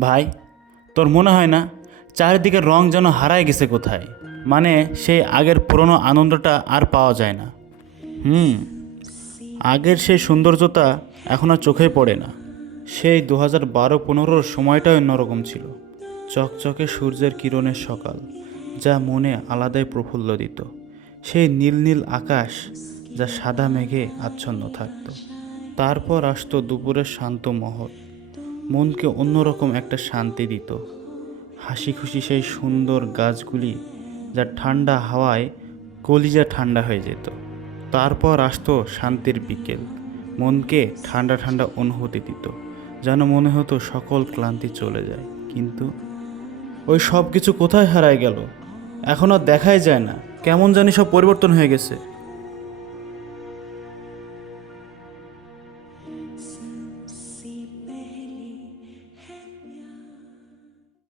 ভাই, তোর মনে হয় না চারিদিকের রং যেন হারায় গেছে কোথায়? মানে সেই আগের পুরনো আনন্দটা আর পাওয়া যায় না। হুম, আগের সেই সৌন্দর্যতা এখন আর চোখে পড়ে না। সেই দু হাজার বারো পনেরোর সময়টাই অন্যরকম ছিল। চকচকে সূর্যের কিরণের সকাল, যা মনে আলাদাই প্রফুল্ল দিত সেই নীল নীল আকাশ, যা সাদা মেঘে আচ্ছন্ন থাকত। তারপর আসতো দুপুরের শান্ত মহল। মনকে অন্যরকম একটা শান্তি দিত। হাসি খুশি সেই সুন্দর গাছগুলি যা ঠান্ডা হাওয়ায় কলিজা ঠান্ডা হয়ে যেত। তারপর আসতো শান্তির বিকেল। মনকে ঠান্ডা ঠান্ডা অনুভূতি দিত, যেন মনে হতো সকল ক্লান্তি চলে যায়। কিন্তু ওই সব কিছু কোথায় হারায় গেল? এখন আর দেখাই যায় না। কেমন জানি সব পরিবর্তন হয়ে গেছে।